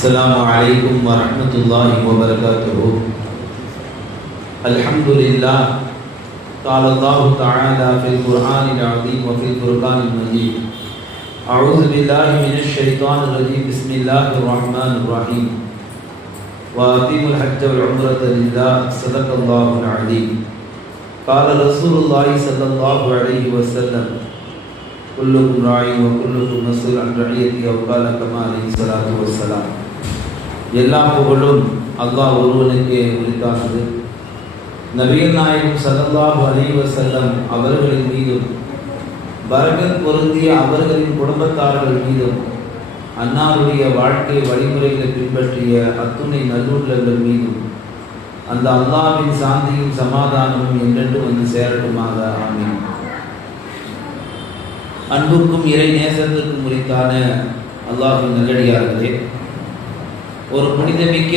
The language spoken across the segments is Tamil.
السلام عليكم ورحمة الله وبركاته. الحمد لله. قال الله تعالى في القرآن العظيم وفي الفرقان المجيد. أعوذ بالله من الشيطان الرجيم. بسم الله الرحمن الرحيم. وأتموا الحج والعمرة لله. صدق الله العظيم. قال رسول الله صلى الله عليه وسلم: كلكم راع وكلكم مسؤول عن رعيته أو قال كما عليه الصلاة والسلام. எல்லா புகழும் அல்லாஹ் ஒருவனுக்கே உரித்தானது. நபிகள் நாயகம் ஸல்லல்லாஹு அலைஹி வஸல்லம் அவர்களின் மீதும் பரக்கத் பொருந்திய அவர்களின் குடும்பத்தார்கள் மீதும் அன்னாருடைய வாழ்க்கை வழிமுறைகளை பின்பற்றிய அத்துணை நல்லுள்ளங்கள் மீதும் அந்த அல்லாஹ்வின் சாந்தியும் சமாதானமும் என்றென்று வந்து சேரட்டுமாக. ஆமீன். அன்புக்கும் இறை நேசத்திற்கும் உரித்தான அல்லாஹ்வின் நல்லடியார்களே, ஒரு புனிதமிக்க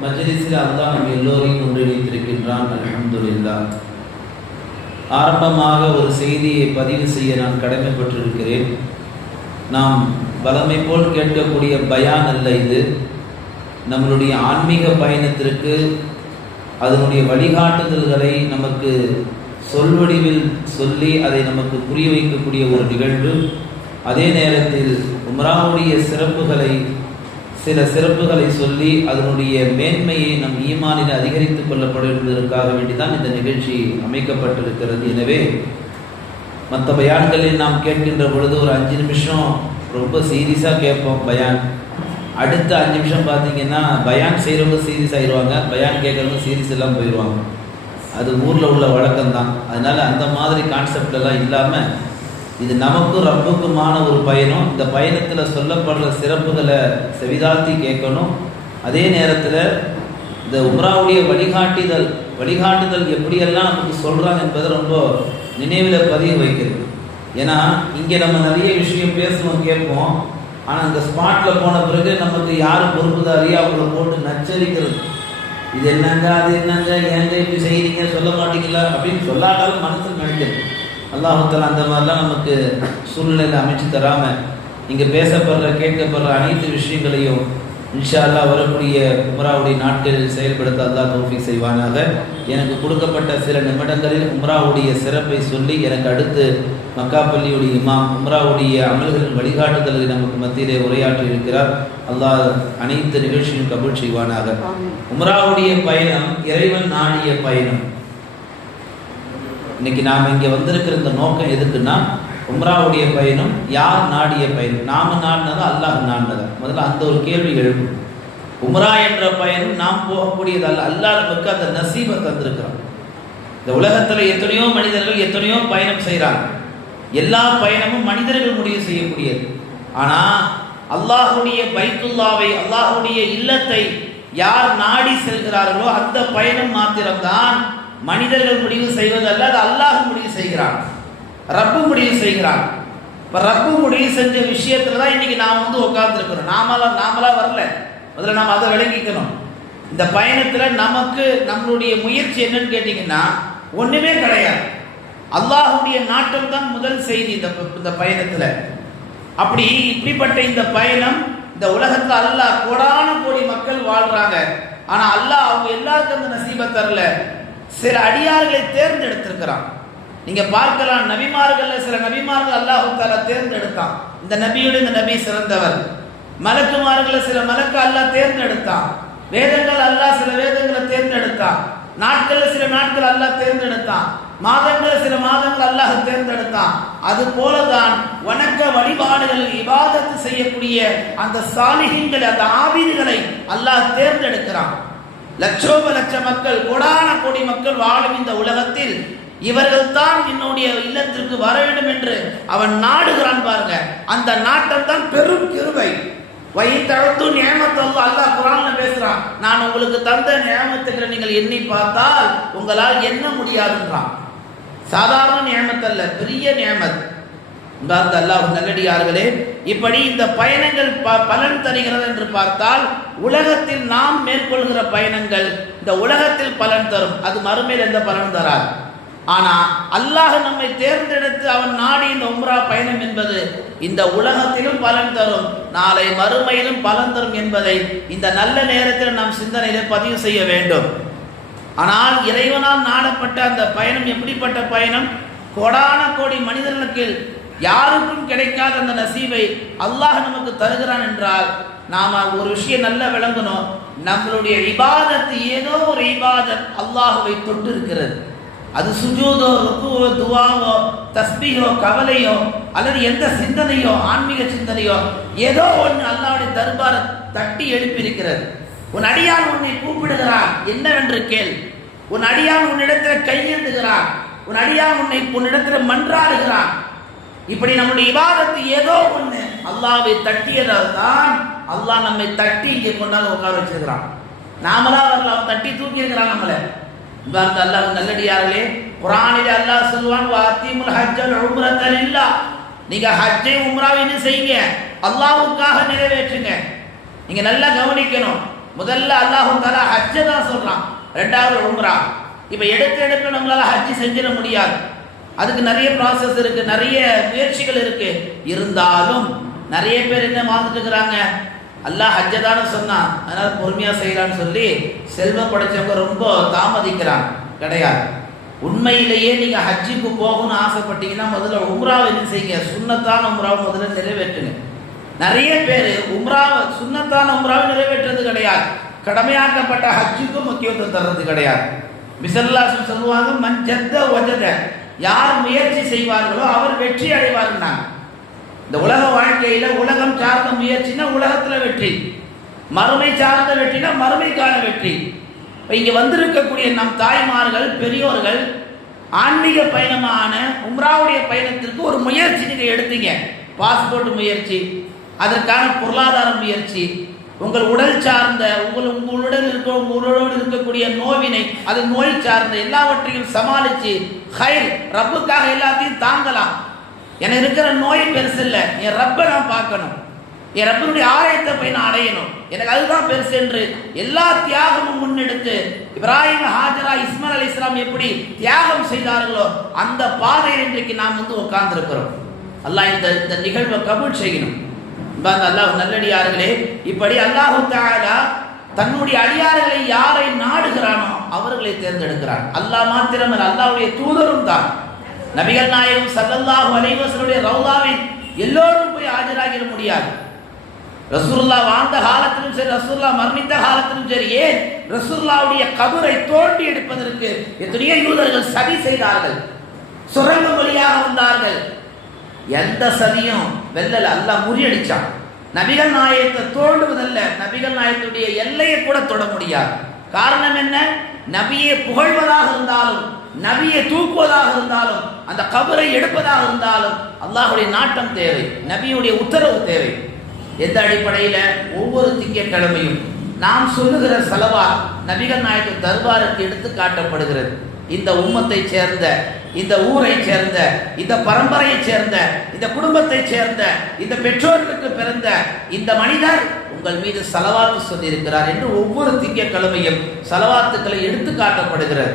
மஜ்லிஸில் அல்லாஹ் நம் எல்லோரையும் ஒன்றிணைத்திருக்கின்றான். அல்ஹம்துலில்லாஹ். ஆரம்பமாக ஒரு செய்தியை பதிவு செய்ய நான் கடமைப்பட்டிருக்கிறேன். நாம் வளமை போல் கேட்கக்கூடிய பயான் அல்ல இது. நம்மளுடைய ஆன்மீக பயணத்திற்கு அதனுடைய வழிகாட்டுதல்களை நமக்கு சொல்வடிவில் சொல்லி அதை நமக்கு புரிய வைக்கக்கூடிய ஒரு நிகழ்வு. அதே நேரத்தில் உம்ராவுடைய சில சிறப்புகளை சொல்லி அதனுடைய மேன்மையை நம் ஈமானில் அதிகரித்துக் கொள்ளப்படுவதற்காக வேண்டிதான் இந்த நிகழ்ச்சி அமைக்கப்பட்டிருக்கிறது. எனவே மற்ற பயான்களில் நாம் கேட்கின்ற பொழுது ஒரு 5 நிமிஷம் ரொம்ப சீரியஸாக கேட்போம் பயான். அடுத்த 5 நிமிஷம் பார்த்தீங்கன்னா பயான் செய்கிறவங்க சீரியஸ் ஆயிடுவாங்க, பயான் கேட்குறவங்க சீரியஸ் எல்லாம் போயிடுவாங்க. அது ஊரில் உள்ள வழக்கம்தான். அதனால் அந்த மாதிரி கான்செப்டெல்லாம் இல்லாமல் இது நமக்கும் ரப்புக்குமான ஒரு பயணம். இந்த பயணத்தில் சொல்லப்படுற சிறப்புகளை செவிதாழ்த்தி கேட்கணும். அதே நேரத்தில் இந்த உம்ராவுடைய வழிகாட்டுதல் எப்படியெல்லாம் நமக்கு சொல்கிறாங்க என்பதை ரொம்ப நினைவில் பதிய வைக்கிறது. ஏன்னா இங்கே நம்ம நிறைய விஷயம் பேசுவோம், கேட்போம். ஆனால் இந்த ஸ்பாட்டில் போன பிறகு நமக்கு யார் பொறுப்புதாரியா அவங்கள போட்டு நச்சரிக்கிறது. இது என்னங்க, அது என்னங்க, ஏங்க இப்படி செய்கிறீங்க, சொல்ல மாட்டீங்களா அப்படின்னு சொல்லாட்டாலும் மனசில் நினைக்கிறது. அல்லாஹ் தஆலா அந்த மாதிரிலாம் நமக்கு சூழ்நிலையில் அமைச்சு தராமல் இங்கே பேசப்படுற கேட்கப்படுற அனைத்து விஷயங்களையும் இன்ஷா அல்லாஹ் வரக்கூடிய உம்ராவுடைய நாட்களில் செயல்படுத்த அல்லாஹ் தௌஃபீக் செய்வானாக. எனக்கு கொடுக்கப்பட்ட சில நிமிடங்களில் உம்ராவுடைய சிறப்பை சொல்லி எனக்கு அடுத்து மக்கா பள்ளியுடைய இமாம் உம்ராவுடைய அமல்களின் வழிகாட்டுதல்களை நமக்கு மத்தியிலே உரையாற்றி இருக்கிறார். அல்லாஹ் அனைத்து நிகழ்ச்சியும் கபூல் செய்வானாக. உம்ராவுடைய பயணம் இறைவன் நாடிய பயணம். இன்னைக்கு நாம் இங்கே வந்திருக்கிற இந்த நோக்கம் எதுக்குன்னா, உம்ராவுடைய பயணம் யார் நாடிய பயணம்? நாம நாடினதா அல்லாஹ் நாடினதா? முதல்ல அந்த ஒரு கேள்வி எழுப்பும். உம்ரா என்ற பயணம் நாம் போகக்கூடியது அல்ல, அல்லாஹ் நமக்கு அந்த நசீபை தந்திருக்கிறான். இந்த உலகத்தில் எத்தனையோ மனிதர்கள் எத்தனையோ பயணம் செய்கிறாங்க. எல்லா பயணமும் மனிதர்கள் முடிவு செய்யக்கூடியது. ஆனால் அல்லாஹுடைய பைத்துல்லாவை, அல்லாஹுடைய இல்லத்தை யார் நாடி செல்கிறார்களோ அந்த பயணம் மாத்திரம்தான் மனிதர்கள் முடிவு செய்வதல்ல, அது அல்லாஹ் முடிவு செய்கிறான், ரப்பு முடிவு செய்கிறான். இப்போ ரப்பு முடிவு செஞ்ச விஷயத்துல தான் இன்னைக்கு நாம் உட்கார்ந்துருக்கிறோம். நாமளா வரல. முதல்ல நாம் அதை விளங்கிக்கணும். இந்த பயணத்தில் நமக்கு நம்மளுடைய முயற்சி என்னன்னு கேட்டிங்கன்னா ஒன்றுமே கிடையாது. அல்லாஹுடைய நாட்டம் தான் முதல் செய்தி இந்த பயணத்தில். இப்படிப்பட்ட இந்த பயணம், இந்த உலகத்தில் அல்லாஹ் கோடான கோடி மக்கள் வாழ்றாங்க. ஆனால் அல்லாஹ் அவங்க எல்லாருக்கும் அந்த நசீபை தரல. சில அடியார்களை தேர்ந்தெடுத்திருக்கிறான். நீங்க பார்க்கலாம், நபிமார்கள் சில நபிமார்கள் அல்லாஹ் தஆலா தேர்ந்தெடுத்தான். இந்த நபியோட இந்த நபி சிறந்தவர். மலக்குமார்களை சில மலக்கு அல்லாஹ் தேர்ந்தெடுத்தான். வேதங்கள் அல்லாஹ் சில வேதங்களை தேர்ந்தெடுத்தான். நாட்கள்ல சில நாட்கள் அல்லாஹ் தேர்ந்தெடுத்தான். மாதங்கள் சில மாதங்கள் அல்லாஹ் தேர்ந்தெடுத்தான். அது போலதான் வணக்க வழிபாடுகள் இபாதத்து செய்யக்கூடிய அந்த சாலிஹீன்கள், அந்த ஆபீதுகளை அல்லாஹ் தேர்ந்தெடுக்கிறான். லட்சோப லட்ச மக்கள், கோடான கோடி மக்கள் வாழும் இந்த உலகத்தில் இவர்கள் தான் என்னுடைய இல்லத்திற்கு வர வேண்டும் என்று அவன் நாடுகிறான். பாருங்க, அந்த நாட்டம் தான் பெரும் கிருபை. வைத்தழுத்து நியமத்தல்லாஹ், அல்லாஹ் குர்ஆன்ல பேசுறான். நான் உங்களுக்கு தந்த நியமத்துகளை நீங்கள் எண்ணி பார்த்தால் உங்களால் எண்ண முடியாதுன்றான். சாதாரண நியமத் அல்ல, பெரிய நியமத். உண்டார்ந்த அல்லாஹ் நல்லடியார்களே, இப்படி இந்த பயணங்கள் பலன் தருகிறது என்று பார்த்தால் உலகத்தில் நாம் மேற்கொள்கிற பயணங்கள் இந்த உலகத்தில் பலன் தரும், அது மறுமையில் எந்த பலன் தராது. ஆனா அல்லாஹ் நம்மை தேர்ந்தெடுத்து அவன் நாடி இந்த உம்ரா பயணம் என்பது இந்த உலகத்திலும் பலன் தரும், நாளை மறுமையிலும் பலன் தரும் என்பதை இந்த நல்ல நேரத்தில் நாம் சிந்தனையில பதிவு செய்ய வேண்டும். ஆனால் இறைவனால் நாடப்பட்ட அந்த பயணம் எப்படிப்பட்ட பயணம்? கோடான கோடி மனிதர்களுக்கு யாருக்கும் கிடைக்காத அந்த நசீபை அல்லாஹ் நமக்கு தருகிறான் என்றால் நாம ஒரு விஷயம் நல்லா விளங்கணும். நம்மளுடைய இபாதத்து ஏதோ ஒரு இபாதத் அல்லாஹுவை தொட்டு இருக்கிறது. அது சுஜூதோ, ருக்குவோ, துவாவோ, தஸ்பீஹோ, கவலையோ அல்லது எந்த சிந்தனையோ, ஆன்மீக சிந்தனையோ, ஏதோ ஒன்று அல்லாஹ்வுடைய தர்பாரை தட்டி எழுப்பியிருக்கிறது. உன் அடியான் உன்னை கூப்பிடுகிறான், என்னவென்று கேள். உன் அடியான் உன்னிடத்தில் கையேந்துகிறான், உன் அடியான் உன்னிடத்தில் மன்றாடுகிறான். இப்படி நம்முடைய இபாதத்து ஏதோ ஒன்று அல்லாஹ்வை தட்டியதால் தான் அல்லாஹ் நம்மை தட்டி இங்கே கொண்டாந்து உட்கார வச்சிருக்கிறான். நாமளா வரல, அவன் தட்டி தூக்கி இருக்கிறான் நம்மளை. அல்லாஹ் நல்லடியார்களே, குர்ஆனிலே அல்லாஹ் சொல்வான், வாத்திமுல் ஹஜ்ஜல் உம்ரத லில்லாஹ். நீங்க ஹஜ்ஜை உம்ராவை செய்யுங்க, அல்லாஹ்வுக்காக நிறைவேற்றுங்க. நீங்க நல்லா கவனிக்கணும். முதல்ல அல்லாஹ் தஆலா ஹஜ்ஜை தான் சொல்றான், ரெண்டாவது உம்ரா. இப்ப எடுக்க நம்மளால ஹஜ் செஞ்சிட முடியாது. அதுக்கு நிறைய ப்ராசஸ் இருக்கு, நிறைய முயற்சிகள் இருக்கு. இருந்தாலும் நிறைய பேர் என்ன வாழ்ந்துட்டு இருக்கிறாங்க, அல்லாஹ் ஹஜ்ஜை தானே சொன்னான் அதனால பொறுமையா செய்யலான்னு சொல்லி செல்வம் படைச்சவங்க ரொம்ப தாமதிக்கிறாங்க. கிடையாது. உண்மையிலேயே நீங்க ஹஜ்ஜுக்கு போகணும்னு ஆசைப்பட்டீங்கன்னா முதல்ல உம்ராவை என்ன செய்யுங்க, சுன்னத்தான உம்ராவை முதல்ல நிறைவேற்றுங்க. நிறைய பேர் உம்ராவை, சுன்னத்தான உம்ராவை நிறைவேற்றுறது கிடையாது, கடமையாக்கப்பட்ட ஹஜ்ஜுக்கும் முக்கியத்துவம் தர்றது கிடையாது. மிஸல்லாஹு சொல்லுவாங்க, மன் ஜத்த வஜத, யார் முயற்சி செய்வார்களோ அவர் வெற்றி அடைவார்கள். இந்த உலக வாழ்க்கையில உலகம் சார்ந்த முயற்சினா உலகத்துல வெற்றி, மறுமை சார்ந்த வெற்றினா மறுமைக்கான வெற்றி. இங்க வந்திருக்கக்கூடிய நம் தாய்மார்கள், பெரியோர்கள் ஆன்மீக பயணமான உம்ராவுடைய பயணத்திற்கு ஒரு முயற்சி நீங்க எடுத்தீங்க. பாஸ்போர்ட் முயற்சி, அதற்கான பொருளாதார முயற்சி, உங்கள் உடல் சார்ந்த உங்களுடன் உங்களோடு இருக்கக்கூடிய நோவினை, அது நோய் சார்ந்த எல்லாவற்றையும் சமாளிச்சு ஹைர் ரப்புக்காக எல்லாத்தையும் தாங்கலாம். எனக்கு இருக்கிற நோய் பெருசு இல்லை, என் ரப்பை நான் பார்க்கணும், என் ரப்பனுடைய ஆலயத்தை போய் நான் அடையணும், எனக்கு அதுதான் பெருசு என்று எல்லா தியாகமும் முன்னெடுத்து இப்ராஹிம், ஹாஜரா, இஸ்மாயில் அலைஹிஸ்ஸலாம் எப்படி தியாகம் செய்தார்களோ அந்த பாதையில் இன்றைக்கு நாம் உட்கார்ந்து இருக்கிறோம். அல்லாஹ் இந்த நிகழ்வை கபூல் செய்யணும். அல்லாஹ் நல்லடியார்களே, இப்படி அல்லாஹ் தஆலா தன்னுடைய அடியார்களை யாரை நாடுகிறானோ அவர்களை தேர்ந்தெடுக்கிறான். அல்லாஹ் மாத்திரமல்ல, அல்லாஹ்வுடைய தூதரும் தான். நபிகள் நாயகம் ஸல்லல்லாஹு அலைஹி வஸல்லம் ரவுலாவில் எல்லோரும் போய் ஆஜராகிட முடியாது. ரசூலுல்லாஹ் வாழ்ந்த காலத்திலும் சரி, ரசூலுல்லாஹ் மரணித்த காலத்திலும் சரி, ஏன் ரசூலுல்லாஹ்வுடைய கபரை தோண்டி எடுப்பதற்கு எத்தனையோ யூதர்கள் சதி செய்தார்கள், சுரங்கம் வழியாக வந்தார்கள். எந்த சதியும் வெல்லல, அல்லாஹ் முறியடிச்சான். நபிகள் நாயகத்தை தோண்டுவதல்ல, நபிகள் நாயகத்துடைய எல்லையை கூட தொட முடியாது. காரணம் என்ன? நபியை புகழ்வதாக இருந்தாலும், நபியை தூக்குவதாக இருந்தாலும், அந்த கபரை எடுப்பதாக இருந்தாலும் அல்லாஹ்வுடைய நாட்டம் தேவை, நபியுடைய உத்தரவு தேவை. எந்த அடிப்படையில? ஒவ்வொரு திங்கட்கிழமையும் நாம் சொல்லுகிற ஸலவாத் நபிகள் நாயகம் தர்பாருக்கு எடுத்து காட்டப்படுகிறது. இந்த உம்மத்தை சேர்ந்த, இந்த ஊரை சேர்ந்த, இந்த பரம்பரையை சேர்ந்த, இந்த குடும்பத்தை சேர்ந்த, இந்த பெற்றோர்களுக்கு பிறந்த இந்த மனிதர் உங்கள் மீது ஸலவாத்து சொல்லி இருக்கிறார் என்று ஒவ்வொரு திங்கட்கிழமையும் ஸலவாத்துக்களை எடுத்து காட்டப்படுகிறது.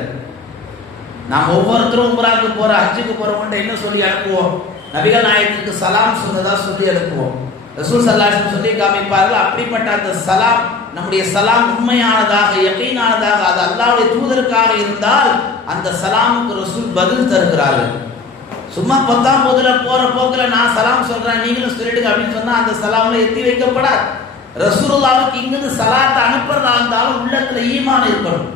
நாம் ஒவ்வொருத்தரும் உம்ராவுக்கு போற, ஹஜ்ஜுக்கு போறவங்க என்ன சொல்லி அனுப்புவோம்? நபிகள் நாயகத்துக்கு சலாம் சொன்னதா சொல்லி அனுப்புவோம். ரசூல் ஸல்லல்லாஹு அலைஹி வஸல்லம் சொல்லி காமிப்பார்கள். அப்படிப்பட்ட அந்த சலாம், நம்முடைய சலாம் உண்மையானதாக, யகீனானதாக, அது அல்லாஹ்வுடைய தூதருக்காக இருந்தால் அந்த சலாமுக்கு ரசூல் பதில் தருகிறார்கள். சும்மா 10ஆம் போதுல போற போக்குல நான் சலாம் சொல்றேன் நீங்களும் சொல்லிடுங்க அப்படின்னு சொன்னா அந்த சலாம்ல எத்தி வைக்கப்படாது. ரசூலுல்லாஹ்வுக்கு இங்கிருந்து சலாத்தை அனுப்புறதா இருந்தாலும் உள்ளத்துல ஈமான் இருக்கணும்,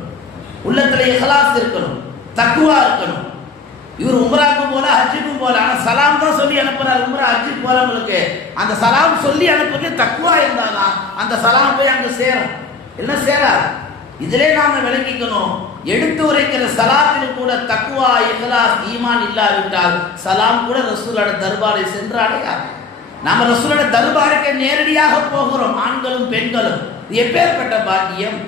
உள்ளத்துல இஹ்லாஸ் இருக்கணும், தக்வா இருக்கணும். இவர் உம்ராவுக்கு போல, ஹஜ்ஜுக்கும் போல, ஆனா சலாம் தான் சொல்லி அனுப்புறாரு. உம்ரா ஹஜ்ஜுக்கு போறவங்களுக்கு அந்த சலாம் சொல்லி அனுப்புறது தக்வா இருந்தாதான் அந்த சலாம் போய் அங்க சேரும், என்ன சேராது. இதிலே நாம விளங்கிக்கணும். எடுத்து உரைக்கிற சலாத்தில் கூட தக்வா, இஹ்லாஸ், ஈமான் இல்லாவிட்டால் சலாம் கூட ரசூலோட தர்பாரை சென்று அடையாது. நாம ரசூலோட தர்பாருக்கு நேரடியாக போகிறோம், ஆண்களும் பெண்களும். இது எப்பேற்பட்ட பாக்கியம்!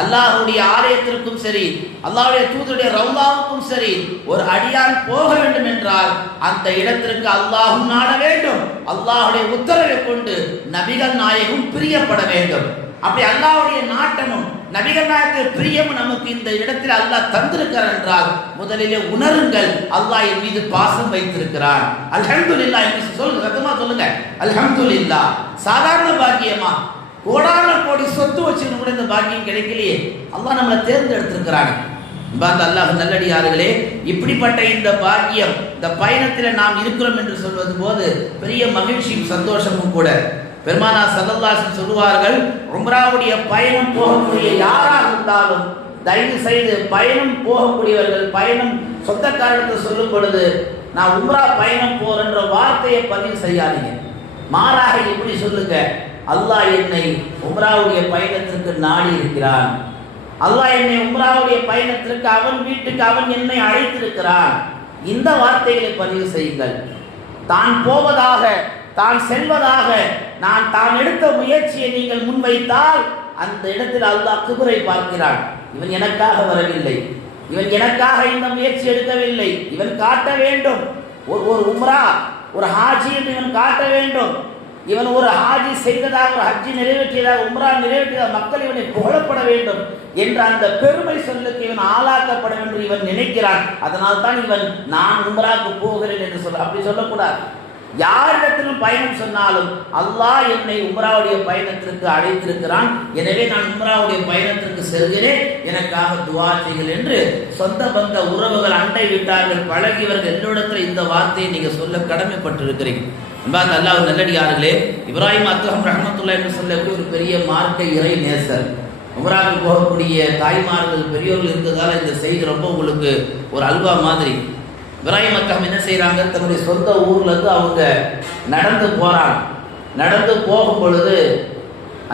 அல்லாஹ்வுடைய ஆலயத்திற்கும் சரி, அல்லாஹ்வுடைய தூதருடைய ரவுலாவுக்கும் சரி ஒரு அடியான் போக வேண்டும் என்றால் அந்த இடத்திற்கு அல்லாஹ்வும் நாட வேண்டும், அல்லாஹ்வுடைய உத்தரவை கொண்டு நபிகள் நாயகம் பிரியப்பட வேண்டும். அப்படி அல்லாஹ்வுடைய நாட்டமும் நபிகள் நாயகத்தின் பிரியமும் நமக்கு இந்த இடத்தில் அல்லாஹ் தந்திருக்கிறார் என்றால் முதலிலே உணருங்கள், அல்லாஹ் என் மீது பாசம் வைத்திருக்கிறான். அல்ஹம்துலில்லாஹ் என்று சொல்லுங்க, சத்தமா சொல்லுங்க. அல்ஹம்துலில்லாஹ். சாதாரண பாக்கியமா? கோடான கோடி சொத்து வச்சுன்னு கூட இந்த பாக்கியம் கிடைக்கலையே. அல்லாஹ் நம்மளை தேர்ந்தெடுத்திருக்கிறாங்க. அல்லாஹ் நல்லடியார்களே, இப்படிப்பட்ட இந்த பாக்கியம், இந்த பயணத்தில் நாம் இருக்கிறோம் என்று சொல்வது போது பெரிய மகிழ்ச்சியும் சந்தோஷமும் கூட. பெருமானார் ஸல்லல்லாஹு அலைஹி வஸல்லம் சொல்வார்கள், உம்ராவுடைய பயணம் போகக்கூடிய யாராக இருந்தாலும் தயவு செய்து பயணம் போகக்கூடியவர்கள் பயணம் சொந்தக்காரத்தை சொல்லும் பொழுது நான் உம்ரா பயணம் போறேன்ற வார்த்தையை பதிவு செய்யாதீங்க. மாறாக இப்படி சொல்லுங்க, அல்லாஹ் என்னை உம்ராவுடைய பயணத்திற்கு நாடி இருக்கிறான், அல்லாஹ் என்னை உம்ராவுடைய பயணத்திற்கு அவன் வீட்டுக்கு அவன் என்னை அழைத்திருக்கிறான். இந்த வார்த்தைகளை பதிவு செய்யுங்கள். தான் போவதாக, தான் செல்வதாக தான் எடுத்த முயற்சியை நீங்கள் முன்வைத்தால் அந்த இடத்தில் அல்லாஹ் கிபரை பார்க்கிறான். இவன் எனக்காக வரவில்லை, இவன் எனக்காக இந்த முயற்சி எடுக்கவில்லை, இவன் காட்ட வேண்டும். ஒரு உம்ரா, ஒரு ஹாஜி என்று இவன் காட்ட வேண்டும். இவன் ஒரு ஹாஜி செய்ததாக, ஒரு ஹஜ்ஜி நிறைவேற்றியதாக, உம்ரா நிறைவேற்றியதாக மக்கள் இவனை புகழப்பட வேண்டும் என்ற அந்த பெருமை சொல்லுக்கு இவன் ஆளாக்கப்பட வேண்டும் இவன் நினைக்கிறான். அதனால் தான் இவன் நான் உம்ராக்கு போகிறேன் என்று சொல்ல. அப்படி சொல்லக்கூடாது. யாரிடத்திலும் பயணம் சொன்னாலும் அல்லாஹ் என்னை உம்ராவுடைய பயணத்திற்கு அழைத்திருக்கிறான், எனவே நான் உம்ராவுடைய பயணத்திற்கு செல்கிறேன், எனக்காக துஆ செய்யுங்கள் என்று சொந்த பந்த உறவுகள், அண்டை வீட்டார்கள், பழகியவர்கள் எல்லோரிடத்தில் இந்த வார்த்தையை நீங்க சொல்ல கடமைப்பட்டிருக்கிறீங்க. அல்லாஹ் நல்லடியார்களே, இப்ராஹிம் அத்ஹம் ரஹ்மத்துல்லாஹி என்று சொல்லக்கூடிய ஒரு பெரிய மார்க்க இறை நேசர். உம்ராவுக்கு போகக்கூடிய தாய்மார்கள் பெரியோர்கள் இருக்கிறதால இந்த செய்தி ரொம்ப உங்களுக்கு ஒரு அல்வா மாதிரி. இப்ராஹிம் அத்ஹம் என்ன செய்யறாங்க, தன்னுடைய சொந்த ஊர்ல இருந்து அவங்க நடந்து போறாங்க. நடந்து போகும் பொழுது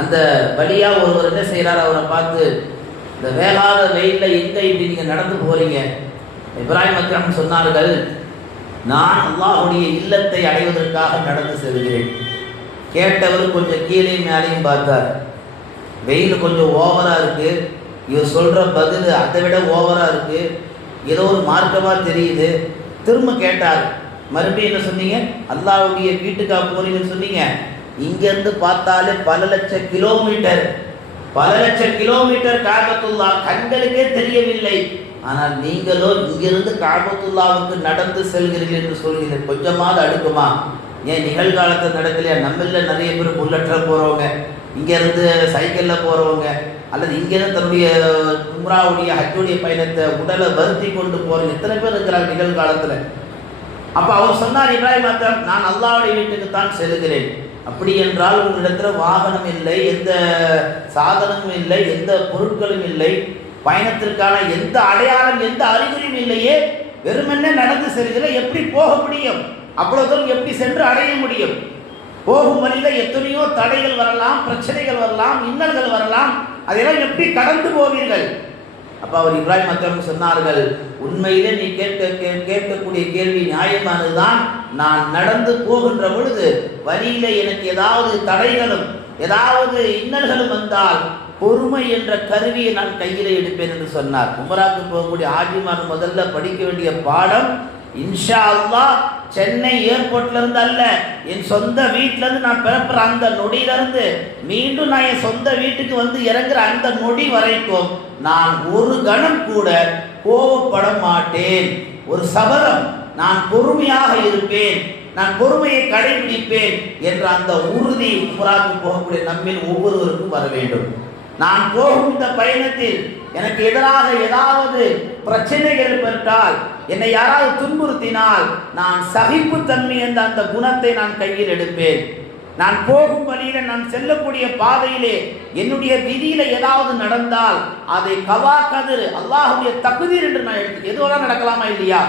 அந்த வழியா ஒருவர் என்ன செய்யறாரு, அவரை பார்த்து, இந்த வேகாத வெயில்ல எங்க இப்படி நீங்க நடந்து போறீங்க? இப்ராஹிம் அத்ஹம் சொன்னார்கள், நான் அல்லாஹ்வுடைய இல்லத்தை அடைவதற்காக நடந்து செல்கிறேன். கேட்டவர் கொஞ்சம் கீழே மேலையும் பார்த்தார். வெயில் கொஞ்சம் ஓவரா இருக்கு, இவர் சொல்ற பதில் அதை விட ஓவரா இருக்கு, ஏதோ ஒரு மார்க்கமா தெரியுது. திரும்ப கேட்டார், மறுபடியும் என்ன சொன்னீங்க? அல்லாஹ்வுடைய வீட்டுக்காக போறீங்கன்னு சொன்னீங்க. இங்கிருந்து பார்த்தாலே பல லட்சம் கிலோமீட்டர் காபத்துல்லாஹ் கண்களுக்கே தெரியவில்லை. ஆனால் நீங்களோ இங்கிருந்து காபத்துல்லாவுக்கு நடந்து செல்கிறீர்கள் என்று சொல்கிறீர்கள். கொஞ்சமாவது அடுக்குமா? ஏன் நிகழ்காலத்தில் நடக்கலையா? நம்மள நிறைய பேர் புல்லட்டில் போறவங்க, இங்கேருந்து சைக்கிளில் போகிறவங்க, அல்லது இங்கேருந்து தன்னுடைய உம்ராவுடைய ஹஜ்ஜுடைய பயணத்தை உடலை வருத்தி கொண்டு போகிறவங்க எத்தனை பேர் இருக்கிறாங்க நிகழ்காலத்தில். அப்போ அவர் சொன்னார், இப்ராஹிம் அத்ஹம், நான் அல்லாஹ்வுடைய வீட்டுக்கு தான் செல்கிறேன். அப்படி என்றால் உங்களிடத்தில் வாகனம் இல்லை, எந்த சாதனமும் இல்லை, எந்த பொருட்களும் இல்லை, பயணத்திற்கான எந்த அடையாளம், எந்த அறிகுறியும் இல்லையே, வெறுமென்ன நடந்து செல்கிற எப்படி போக முடியும்? அவ்வளவு தூரம் எப்படி சென்று அடைய முடியும்? போகும் வழியில எத்தனையோ தடைகள் வரலாம், பிரச்சனைகள் வரலாம், இன்னல்கள் வரலாம், அதெல்லாம் எப்படி கடந்து போவீர்கள்? அப்ப அவர் இப்ராஹிம் அத்ஹம் சொன்னார்கள், உண்மையிலே நீ கேட்கக்கூடிய கேள்வி நியாயமானதுதான். நான் நடந்து போகின்ற பொழுது வழியில எனக்கு ஏதாவது தடைகளும் ஏதாவது இன்னல்களும் வந்தால் பொறுமை என்ற கருவியை நான் கையில எடுப்பேன் என்று சொன்னார். உம்ராக்கு போகக்கூடிய ஆஜிமார் முதல்ல படிக்க வேண்டிய பாடம், இன்ஷா அல்லாஹ் சென்னை ஏர்போர்ட்ல இருந்து அல்ல, என் சொந்த வீட்டில இருந்து நான் பிறப்புற அந்த நொடியில இருந்து மீண்டும் நான் என் சொந்த வீட்டுக்கு வந்து இறங்குற அந்த நொடி வரைக்கும் நான் ஒரு கணம் கூட கோபப்பட மாட்டேன். ஒரு சபதம், நான் பொறுமையாக இருப்பேன், நான் பொறுமையை கடைபிடிப்பேன் என்ற அந்த உறுதி உம்ராக்கு போகக்கூடிய நம்மில் ஒவ்வொருவருக்கும் வர வேண்டும். நான் போகும் இந்த பயணத்தில் எனக்கு எதிராக ஏதாவது பிரச்சனைகள் ஏற்பட்டால், என்னை யாராவது துன்புறுத்தினால், நான் சகிப்புத்தன்மை என்ற அந்த குணத்தை நான் கையில் எடுப்பேன். நான் போகும் வழியில, நான் செல்லக்கூடிய பாதையிலே என்னுடைய விதியில ஏதாவது நடந்தால் அதை கவா கதிர் அல்லாஹ்வுடைய தக்தீர் என்று நான் எடுத்து, எதுவெல்லாம் நடக்கலாமா இல்லையா?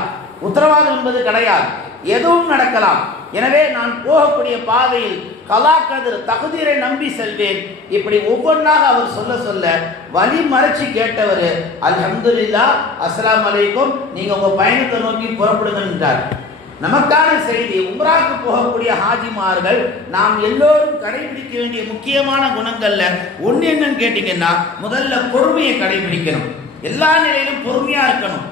உத்தரவாதம் என்பது கிடையாது, எதுவும் நடக்கலாம். எனவே நான் போகக்கூடிய பாதையில் கலா கதிர் தகுதியை நம்பி செல்வேன். இப்படி ஒவ்வொன்றாக அவர் சொல்ல சொல்ல வழி மறைச்சி கேட்டவர், அல்ஹம்துலில்லாஹ், அஸ்ஸலாமு அலைக்கும், நீங்க உங்க பயணத்தை நோக்கி புறப்படுங்க என்றார். நமக்கான செய்தி, உம்ராவுக்கு போகக்கூடிய ஹாஜிமார்கள் நாம் எல்லோரும் கடைபிடிக்க வேண்டிய முக்கியமான குணங்கள்ல ஒன்று என்னன்னு கேட்டீங்கன்னா, முதல்ல பொறுமையை கடைபிடிக்கணும். எல்லா நிலையிலும் பொறுமையா இருக்கணும்.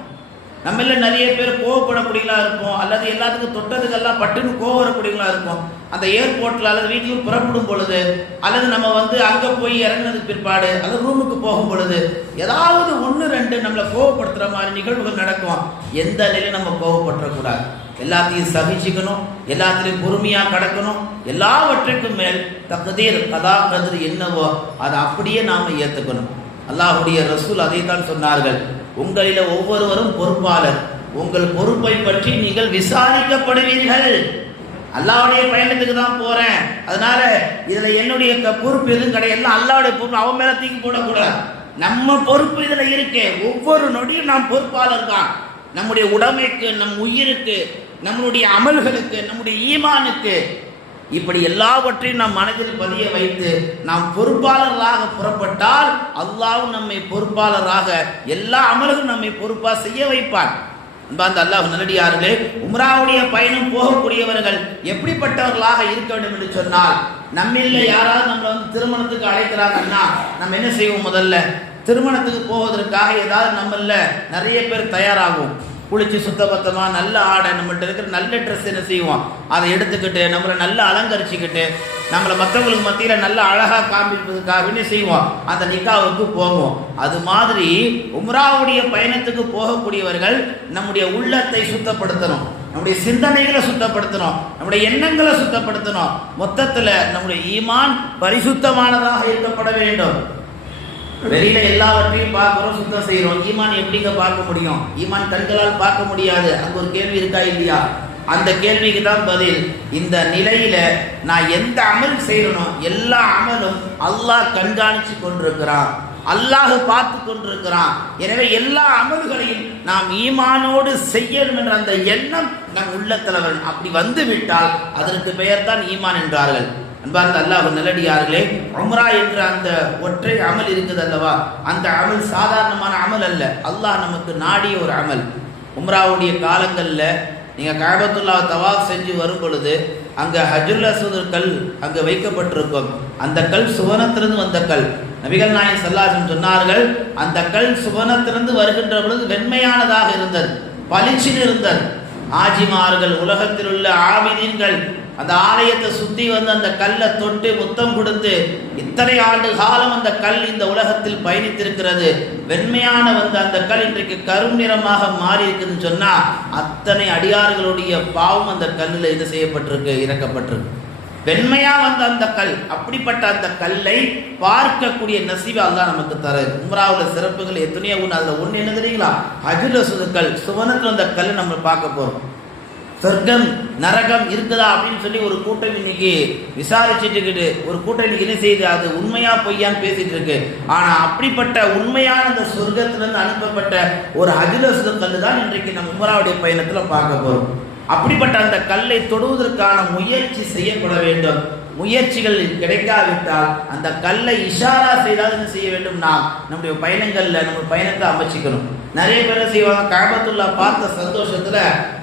நம்மள நிறைய பேர் கோவப்படக்கூடியவங்களா இருப்போம், அல்லது எல்லாத்துக்கும் தொட்டதுக்கெல்லாம் பட்டுன்னு கோவம் வரக்கூடியவங்களா இருப்போம். அந்த ஏர்போர்ட்டில் அல்லது வீட்டில் புறப்படும் பொழுது, அல்லது நம்ம அங்கே போய் இறங்கினதுக்கு பிற்பாடு அல்லது ரூமுக்கு போகும் பொழுது ஏதாவது 1-2 நம்மளை கோவப்படுத்துகிற மாதிரி நிகழ்வுகள் நடக்கும். எந்த நிலையும் நம்ம கோவப்பட்டுறக்கூடாது. எல்லாத்தையும் சகிச்சுக்கணும், எல்லாத்திலையும் பொறுமையாக கடக்கணும். எல்லாவற்றுக்கும் மேல் தக்தீர் கதா கதிர் என்னவோ அதை அப்படியே நாம் ஏற்றுக்கணும். அல்லாஹ்வுடைய ரசூல் அதைத்தான் சொன்னார்கள், உங்களில் ஒவ்வொருவரும் பொறுப்பாளர், உங்கள் பொறுப்பை பற்றி நீங்கள் விசாரிக்கப்படுவீர்கள். அல்லாஹ்வுடைய பயணத்துக்கு தான் போறேன், அதனால இதுல என்னுடைய பொறுப்பு எதுவும் கிடையாது, எல்லாம் அல்லாஹ்வுடைய பொறுப்பு, அவன் மேல தூக்கி போடக்கூடாது. நம்ம பொறுப்பு இதுல இருக்கு. ஒவ்வொரு நொடியும் நாம் பொறுப்பாளர் தான். நம்முடைய உடைமைக்கு, நம் உயிருக்கு, நம்மளுடைய அமல்களுக்கு, நம்முடைய ஈமானுக்கு, இப்படி எல்லாவற்றையும் நாம் மனதில் பதிய வைத்து நாம் பொறுப்பாளர்களாக புறப்பட்டால் அல்லாஹ் நம்மை பொறுப்பாளராக எல்லா அமல்களும் நம்மை பொறுப்பாக செய்ய வைப்பான். அந்த அல்லாஹ் நல்லடியார்களே, உம்ராவுடைய பயணம் போகக்கூடியவர்கள் எப்படிப்பட்டவர்களாக இருக்க வேண்டும் என்று சொன்னால், நம்மில்ல யாராவது நம்மளை திருமணத்துக்கு அழைக்கிறாங்கன்னா நம்ம என்ன செய்வோம்? முதல்ல திருமணத்துக்கு போவதற்காக ஏதாவது நம்மள நிறைய பேர் தயாராகும். குளிச்சு சுத்தபத்தமா நல்ல ஆடை, நம்மள்ட்ட இருக்கிற நல்ல ட்ரெஸ் என்ன செய்வோம், அதை எடுத்துக்கிட்டு நம்மளை நல்லா அலங்கரிச்சுக்கிட்டு நம்மளை மற்றவங்களுக்கு மத்தியில் நல்ல அழகாக காண்பிப்பதற்காக என்ன செய்வோம், அந்த நிக்காவுக்கு போவோம். அது மாதிரி உம்ராவுடைய பயணத்துக்கு போகக்கூடியவர்கள் நம்முடைய உள்ளத்தை சுத்தப்படுத்தணும், நம்முடைய சிந்தனைகளை சுத்தப்படுத்தணும், நம்முடைய எண்ணங்களை சுத்தப்படுத்தணும். மொத்தத்தில் நம்முடைய ஈமான் பரிசுத்தமானதாக இருக்கப்பட வேண்டும். வெளியில எல்லாவற்றையும் பார்க்கிறோம், சுத்தம் செய்யறோம். ஈமான் எப்படிங்க பார்க்க முடியும்? ஈமான் கண்களால் பார்க்க முடியாது. அங்க ஒரு கேள்வி இருக்கா இல்லையா? அந்த கேள்விக்கு தான் பதில். இந்த நிலையில நான் எந்த அமல் செய்யறனோ எல்லா அமலும் அல்லாஹ் கண்காணிச்சு கொண்டிருக்கிறான், அல்லாஹ் பார்த்து கொண்டிருக்கிறான். எனவே எல்லா அமல்களையும் நாம் ஈமானோடு செய்யணும் என்ற அந்த எண்ணம் நம் உள்ளத்தில் வரும். அப்படி வந்து விட்டால் அதற்கு பெயர் தான் ஈமான் என்றார்கள். அன்பார்ந்த அல்லாஹ் நல்லடியார்களே, உம்ரா என்ற அந்த ஒற்றை அமல் இருக்குது அல்லவா, அந்த அமல் சாதாரணமான அமல் அல்ல, அல்லாஹ் நமக்கு நாடிய ஒரு அமல். உம்ராவுடைய காலங்களில் நீங்கள் கஅபத்துல்லா தவாஃப் செஞ்சு வரும் பொழுது அங்கே ஹஜ்ருல் அஸ்வத் கல் அங்கே வைக்கப்பட்டிருக்கும். அந்த கல் சுவனத்திலிருந்து வந்த கல். நபிகள் நாயகம் ஸல்லல்லாஹு அலைஹி வஸல்லம் சொன்னார்கள், அந்த கல் சுவனத்திலிருந்து வருகின்ற பொழுது வெண்மையானதாக இருந்தது, பளிச்சில் இருந்தது. ஆஜிமார்கள், உலகத்தில் உள்ள ஆபிதீன்கள் அந்த ஆலயத்தை சுத்தி அந்த கல்லை தொட்டு முத்தம் கொடுத்து இத்தனை ஆண்டு காலம் அந்த கல் இந்த உலகத்தில் பயணித்திருக்கிறது. வெண்மையான அந்த கல் இன்றைக்கு கரும் நிறமாக மாறி இருக்குதுன்னு சொன்னா அத்தனை அடியார்களுடைய பாவம் அந்த கல்லில் இது செய்யப்பட்டிருக்கு, இறக்கப்பட்டிருக்கு. வெண்மையா அந்த கல், அப்படிப்பட்ட அந்த கல்லை பார்க்கக்கூடிய நசீபை அல்லாஹ் நமக்கு தர. உம்ராவுல சிறப்புகள் எத்தனையோ ஒன்று. அதில் ஒன்று என்ன தெரியுங்களா? ஹஜ்ருல் அஸ்வத் கல், சுவனத்தில் அந்த கல்லை நம்ம பார்க்க போறோம். சொர்க்கம் நரகம் இருக்குதா அப்படின்னு சொல்லி ஒரு கூட்டம் இன்னைக்கு விசாரிச்சுட்டு ஒரு கூட்டம் இன்னைக்கு என்ன செய்யுது, அது உண்மையா பொய்யான்னு பேசிட்டு இருக்கு. ஆனா அப்படிப்பட்ட உண்மையான அந்த சொர்க்கத்திலிருந்து அனுப்பப்பட்ட ஒரு ஹஜ்ருல் அஸ்வத் கல் தான் இன்றைக்கு நம்ம உம்ராவுடைய பயணத்துல பார்க்க போறோம். அப்படிப்பட்ட அந்த கல்லை தொடுவதற்கான முயற்சி செய்யப்பட வேண்டும். முயற்சிகள் கிடைக்காவிட்டால் அந்த கல்லை இஷாரா செய்தால் என்ன செய்ய வேண்டும்? நாம் நம்முடைய பயணங்கள்ல நம்ம பயணத்தை அமைச்சிக்கணும். நிறைய பேர் செய்வாங்க, கஅபத்துல்லா பார்த்த சந்தோஷத்துல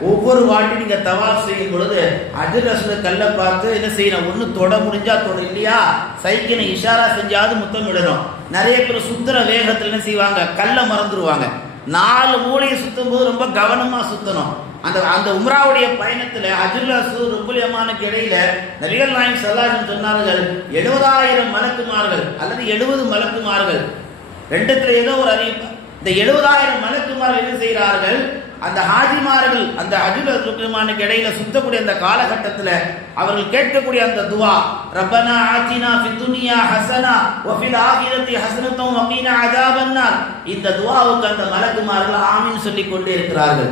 ஒவ்வொரு வாட்டி நீங்க தவாஃப் செய்யும் பொழுது ஹஜ்ருல் அஸ்வத் கல்லை பார்த்து என்ன செய்யணும்? ஒண்ணு தொட முடிஞ்சா தொட, இல்லையா சைக்கினை இஷாரா செஞ்சாவது முத்தம் விடணும். நிறைய பேர் சுத்துற வேகத்துல என்ன செய்வாங்க? கல்லை மறந்துடுவாங்க. 4 மூலையை சுத்தும் போது ரொம்ப கவனமா சுத்தணும். அந்த உம்ராவுடைய பயணத்துல ஹஜ்ருல் அஸ்வத் ருக்குல் யமானுக்கு இடையில நபிகள் நாயகம் ஸல்லல்லாஹு அலைஹி வஸல்லம் சொன்னார்கள், 70,000 மலக்குமார்கள் அல்லது 70 மலக்குமார்கள், ரெண்டுத்துல ஏதோ ஒரு அறிவிப்பு. இந்த 70,000 மலக்குமார்கள் என்ன செய்கிறார்கள்? அந்த ஹாஜிமார்கள் அந்த ஹஜ்ருல் ருக்குல் யமானுக்கு இடையில சுத்தக்கூடிய அந்த காலகட்டத்தில் அவர்கள் கேட்கக்கூடிய அந்த துவா, ரப்பனா ஆத்தினா ஃபித் துன்யா ஹஸனா வ ஃபில் ஆகிரத்தி ஹஸனத்தும் வ கீனா அஸாபன்னார், இந்த துவாவுக்கு அந்த மலக்குமார்கள் ஆமீன் சொல்லி கொண்டே இருக்கிறார்கள்.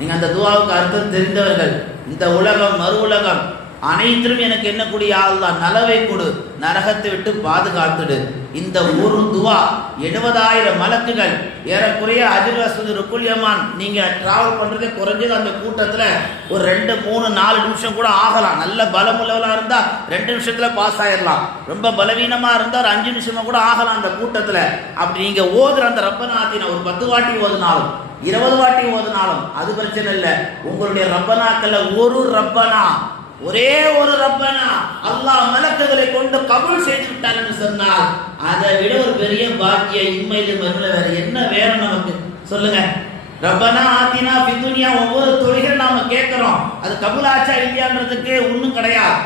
நீங்க அந்த துவாவுக்கு அர்த்தம் தெரிந்தவர்கள், இந்த உலகம் மறு உலகம் அனைத்திலும் எனக்கு என்னக்கூடிய அல்லாஹ் நலவை கொடு, நரகத்தை விட்டு பாதுகாத்துடு. இந்த ஒரு துவா 70,000 மலக்குகள் ஏறக்குறைய ஹஜ்ருல் அஸ்வத் ருக்குல் யமான் நீங்க டிராவல் பண்றதே குறைஞ்சது அந்த கூட்டத்துல ஒரு 2, 3, 4 நிமிஷம் கூட ஆகலாம். நல்ல பலமுள்ளவளா இருந்தா 2 நிமிஷத்துல பாஸ் ஆயிடலாம். ரொம்ப பலவீனமா இருந்தா ஒரு 5 நிமிஷமா கூட ஆகலாம் அந்த கூட்டத்துல. அப்படி நீங்க ஓதுற அந்த ரப்பனா ஆத்தினா ஒரு 10 வாட்டி ஓதுனாலும் 20 வாட்டி ஓதுனாலும் அது பிரச்சனை இல்லை. உங்களுடைய ரப்பனாக்கள் ஒரு ரப்பனா, ஒரே ஒரு ரப்பனா அல்லாஹ் மலக்குகளை கொண்டு கபூல் செய்து விட்டார் என்று சொன்னால் அதை விட ஒரு பெரிய பாக்கியம் இம்மையிலும் மறுமையிலும் வேற என்ன வேணும் நமக்கு? சொல்லுங்க. ரப்பனா ஆத்தினா ஃபித் துன்யா ஒவ்வொரு தொழுகை நாம கேட்கிறோம், அது கபூல் ஆச்சா இல்லையான்றதுக்கு ஒன்றும் கிடையாது.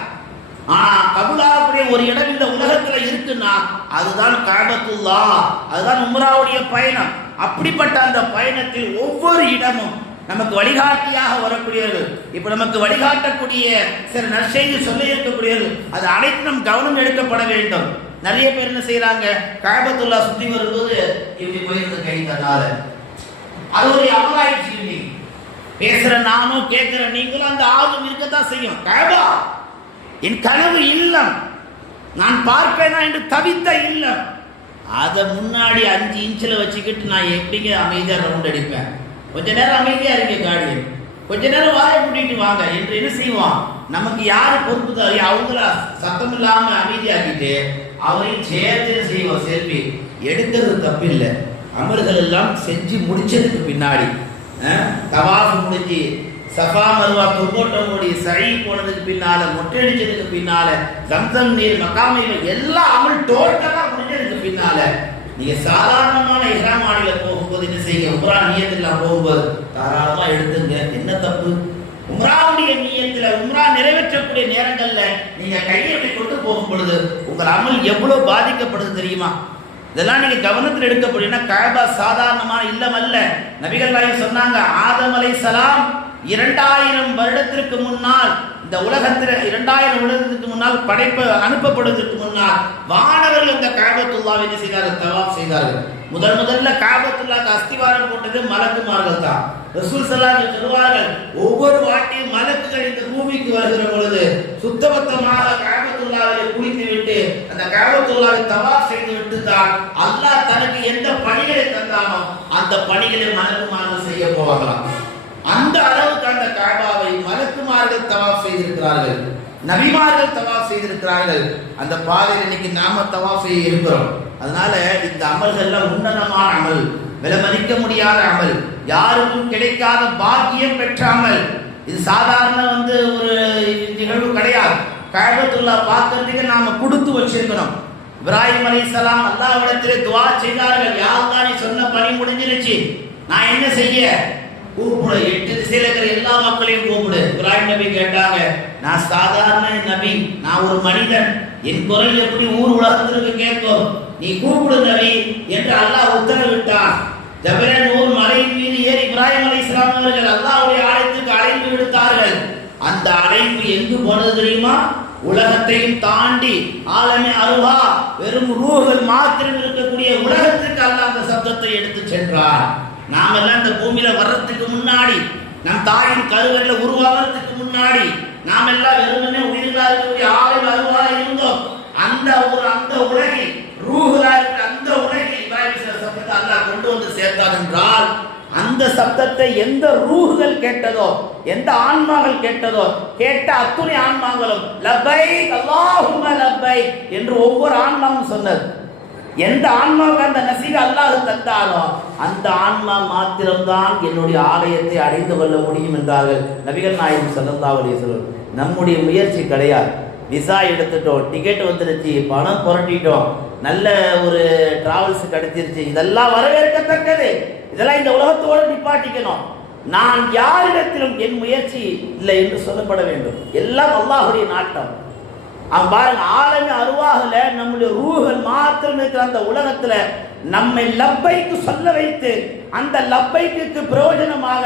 ஆனா கபூலாவுடைய ஒரு இடம் இந்த உலகத்துல இருக்குன்னா அதுதான் கஅபத்துல்லாஹ், அதுதான் உம்ராவுடைய பயணம். அப்படிப்பட்ட அந்த பயணத்தில் ஒவ்வொரு இடமும் நமக்கு வழிகாட்டியாக வரக்கூடியவர்கள், இப்ப நமக்கு வழிகாட்டக்கூடிய சில நற்செய்தி சொல்ல இருக்கக்கூடியவர்கள், அது அனைத்து நம் கவனம் எடுக்கப்பட வேண்டும். நிறைய பேர் என்ன செய்யறாங்க, கஅபத்துல்லாஹ் சுத்தி வரும்போது இப்படி போயிருந்து கை தட்டாத, அது ஒரு அமலாயிடுச்சு. பேசுற நானும் கேட்கிற நீங்களும் அந்த ஆர்வம் இருக்கத்தான் செய்யும். கஅபா என் கனவு இல்லம், நான் பார்ப்பேனா என்று தவித்த இல்லம், அதை முன்னாடி 5 இன்ச்சில் வச்சுக்கிட்டு நான் எப்படிங்க அமைதியா ரவுண்ட் அடிப்பேன்? கொஞ்ச நேரம் அமைதியா இருக்க காடியன், கொஞ்ச நேரம் வாயை கூட்டிட்டு வாங்க என்று என்ன செய்வான்? நமக்கு யாரு பொறுப்பு தான் அவங்கள சத்தம் இல்லாம அமைதியாக்கிட்டு அவரையும் சேர்த்து செய்வோம். செல்ஃபி எடுக்கிறது தப்பில்லை. அமல்கள் எல்லாம் செஞ்சு முடிச்சதுக்கு பின்னாடி, தவாஃப் முடிஞ்சு சஃபா மர்வா தொங்கோட்டம் ஓடி சழி போனதுக்கு பின்னால, மொட்டை அடிச்சதுக்கு பின்னால, ஜம்சம் நீர் மக்காமைகள் எல்லா அமல் டோட்டலா முடிஞ்சதுக்கு பின்னால நீங்க சாதாரணமான இஹ்ராம் ஆடையில போகும்போது என்ன செய்யுங்க, உம்ரா நியத்துல போகும்போது தாராளமா எடுத்துங்க. என்ன தப்பு? உம்ராவுடைய நியத்துல உம்ரா நிறைவேற்றக்கூடிய நேரங்கள்ல நீங்க கையை கொண்டு போகும் பொழுது உங்கள் அமல் எவ்வளவு பாதிக்கப்படுது தெரியுமா? இதெல்லாம் நீங்க கவனத்தில் எடுக்கப்படும். கஅபா சாதாரணமான இல்லம் அல்ல. நபிகள் நாயகம் சொன்னாங்க, ஆதம் அலைஹிஸ்ஸலாம் 2000 வருடத்திற்கு முன்னால், இந்த உலகத்தில் 2000 வருடத்திற்கு முன்னால் படைப்பு அனுப்பப்படுவதற்கு முன்னால் வானவர்கள் இந்த கஅபத்துல்லாஹ்வை என்ன செய்தார்கள்? தவாஃப் செய்தார்கள். முதல்ல கஅபத்துல்லாஹ்க்கு அஸ்திவாரம் போட்டது மலக்குமார்கள் தான். ரசூல் ஸல்லல்லாஹு அலைஹி வஸல்லம் சொல்வார்கள், ஒவ்வொரு வாட்டியும் மலக்குகள் இந்த பூமிக்கு வருகிற பொழுது சுத்தபத்தமாக கஅபத்துல்லாஹ்வை குளித்து விட்டு அந்த கஅபத்துல்லாஹ்வை தவாஃப் செய்து விட்டு தான் அல்லாஹ் தனக்கு எந்த பணிகளை தந்தானோ அந்த பணிகளை மலக்குமார்கள் செய்ய போவாங்களாம். அந்த அளவுக்கு அந்த கஅபாவை மலக்குமார்கள் தவாஃப் செய்திருக்கிறார்கள், நபிமார்கள் தவாஃப் செய்திருக்கிறார்கள். அந்த பாதையில் இன்னைக்கு நாம தவாஃப் செய்ய இருக்கிறோம். அதனால இந்த அமல்கள் எல்லாம் உன்னதமான அமல், விலைமதிக்க முடியாத அமல், யாருக்கும் கிடைக்காத பாக்கியம் பெற்ற அமல். இது சாதாரண ஒரு நிகழ்வு கிடையாது. கஅபத்துல்லாஹ் பார்க்கிறதுக்கு நாம கொடுத்து வச்சிருக்கணும். இப்ராஹிம் அலைஹிஸ்ஸலாம் அல்லாஹ்விடத்திலே துஆ செய்தார்கள், யா அல்லாஹ் நீ சொன்ன பணி முடிஞ்சிருச்சு, நான் என்ன செய்ய? கூப்பிடு, 8 திசையில இருக்கிற எல்லா மக்களையும் கூப்பிடு. இப்ராஹிம் நபி கேட்டாங்க, நான் சாதாரண நபி, நான் ஒரு மனிதன், என் குரல் எப்படி ஊர் உலகத்திற்கு கேட்கும்? நீ கூப்பிடு நபி என்று அல்லாஹ் உத்தரவிட்டான். ஜபல் நூர் மலையின் மீது ஏறி இப்ராஹிம் அலைஹிஸ்ஸலாம் அவர்கள் அல்லாஹ்வுடைய ஆலயத்துக்கு அழைப்பு விடுத்தார்கள். அந்த அழைப்பு எங்கு போனது தெரியுமா? உலகத்தையும் தாண்டி ஆலமே அருவா, வெறும் ரூஹ்கள் மாத்திரம் இருக்கக்கூடிய உலகத்துக்கு அல்லாஹ் அந்த சப்தத்தை எடுத்து சென்றார். நாம எல்லாம் இந்த பூமியில வர்றதுக்கு முன்னாடி, நம் தாயின் கருவறையில உருவாகிறதுக்கு முன்னாடி நாம எல்லாம் வெறுமனே உயிர்களா இருக்கக்கூடிய ஆலயம் அருவா இருந்தோம். அந்த உலகில் ரூஹ்களா இருக்கிற அந்த உலகில் இப்ராஹிம் சப்தத்தை அல்லாஹ் கொண்டு வந்து சேர்த்தார் என்றால், அந்த சப்தத்தை எந்த ரூஹ்கள் கேட்டதோ, எந்த ஆன்மாக்கள் கேட்டதோ, கேட்ட அத்துணை ஆன்மாக்களும் லப்பைக் அல்லாஹும்ம லப்பைக் என்று ஒவ்வொரு ஆன்மாவும் சொன்னது. எந்த ஆன்மாவுக்கு அந்த நசீக அல்லாஹ் தந்தாரோ அந்த ஆன்மா மாத்திரம்தான் என்னுடைய ஆலயத்தை அடைந்து கொள்ள முடியும் என்றார்கள் நபிகள் நாயகம் ஸல்லல்லாஹு அலைஹி வஸல்லம். நம்முடைய முயற்சி கிடையாது. விசா எடுத்துட்டோம், டிக்கெட் வந்துருச்சு, பணம் புரட்டிட்டோம், நல்ல ஒரு டிராவல்ஸ் கிடைச்சிருச்சு, இதெல்லாம் வரவேற்கத்தக்கது. இதெல்லாம் இந்த உலகத்தோடு நிப்பாட்டிக்கணும். நான் யாரிடத்திலும் என் முயற்சி இல்லை என்று சொல்லப்பட வேண்டும். எல்லாம் அல்லாஹ்வுடைய நாட்டம். அவன் பாருங்க, ஆலமே அருவாகல நம்முடைய ரூஹல் மாத்திரம் இருக்கிற அந்த உலகத்துல நம்மை லப்பைக்கு சொல்ல வைத்து, அந்த லப்பைக்கு பிரயோஜனமாக